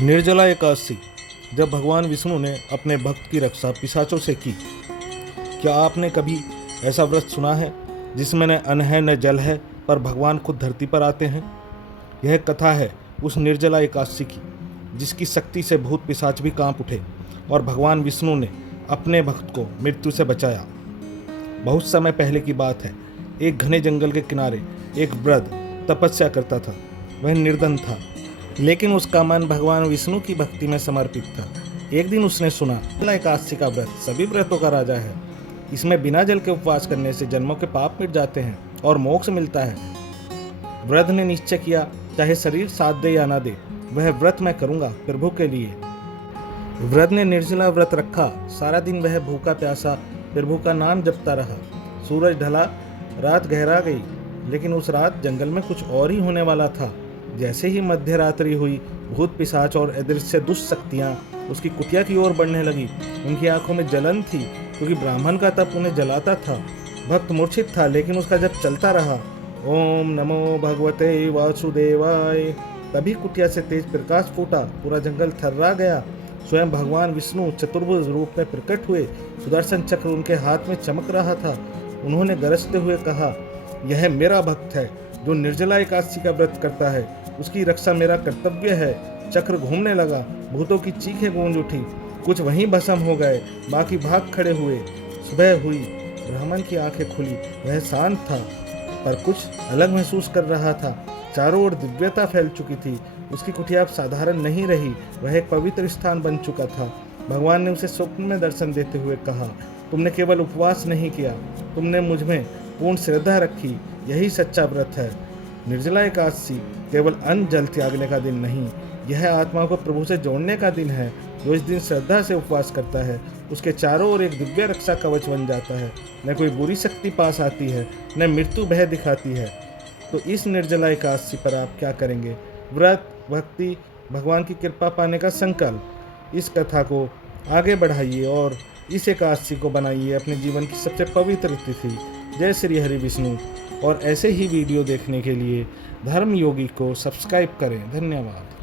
निर्जला एकादशी। जब भगवान विष्णु ने अपने भक्त की रक्षा पिशाचों से की। क्या आपने कभी ऐसा व्रत सुना है जिसमें न अन्न है न जल है, पर भगवान खुद धरती पर आते हैं? यह कथा है उस निर्जला एकादशी की, जिसकी शक्ति से भूत पिशाच भी कांप उठे और भगवान विष्णु ने अपने भक्त को मृत्यु से बचाया। बहुत समय पहले की बात है। एक घने जंगल के किनारे एक वृद्ध तपस्या करता था। वह निर्धन था, लेकिन उसका मन भगवान विष्णु की भक्ति में समर्पित था। एक दिन उसने सुना, निर्जला एकादशी का व्रत सभी व्रतों का राजा है। इसमें बिना जल के उपवास करने से जन्मों के पाप मिट जाते हैं और मोक्ष मिलता है। वृद्ध ने निश्चय किया, चाहे शरीर साथ दे या ना दे, वह व्रत मैं करूंगा प्रभु के लिए। वृद्ध ने निर्जला व्रत रखा। सारा दिन वह भूखा प्यासा प्रभु का नाम जपता रहा। सूरज ढला, रात गहरा गई, लेकिन उस रात जंगल में कुछ और ही होने वाला था। जैसे ही मध्य रात्रि हुई, भूत पिशाच और अदृश्य दुष्ट शक्तियाँ उसकी कुटिया की ओर बढ़ने लगी। उनकी आंखों में जलन थी, क्योंकि ब्राह्मण का तप उन्हें जलाता था। भक्त मूर्छित था, लेकिन उसका जप चलता रहा। ओम नमो भगवते वासुदेवाय। तभी कुटिया से तेज प्रकाश फूटा, पूरा जंगल थर्रा गया। स्वयं भगवान विष्णु चतुर्भुज रूप में प्रकट हुए। सुदर्शन चक्र उनके हाथ में चमक रहा था। उन्होंने गरजते हुए कहा, यह मेरा भक्त है जो निर्जला एकादशी का व्रत करता है। उसकी रक्षा मेरा कर्तव्य है। चक्र घूमने लगा, भूतों की चीखें गूंज उठी। कुछ वहीं भस्म हो गए, बाकी भाग खड़े हुए। सुबह हुई, ब्राह्मण की आंखें खुली। वह शांत था, पर कुछ अलग महसूस कर रहा था। चारों ओर दिव्यता फैल चुकी थी। उसकी कुटिया अब साधारण नहीं रही, वह एक पवित्र स्थान बन चुका था। भगवान ने उसे स्वप्न में दर्शन देते हुए कहा, तुमने केवल उपवास नहीं किया, तुमने मुझ में पूर्ण श्रद्धा रखी। यही सच्चा व्रत है। निर्जला एकादशी केवल अन्न जल त्यागने का दिन नहीं, यह आत्मा को प्रभु से जोड़ने का दिन है। जो इस दिन श्रद्धा से उपवास करता है, उसके चारों ओर एक दिव्य रक्षा कवच बन जाता है। न कोई बुरी शक्ति पास आती है, न मृत्यु भय दिखाती है। तो इस निर्जला एकादशी पर आप क्या करेंगे? व्रत, भक्ति, भगवान की कृपा पाने का संकल्प। इस कथा को आगे बढ़ाइए और इस एकादशी को बनाइए अपने जीवन की सबसे पवित्र तिथि। जय श्री हरि विष्णु। और ऐसे ही वीडियो देखने के लिए धर्म योगी को सब्सक्राइब करें। धन्यवाद।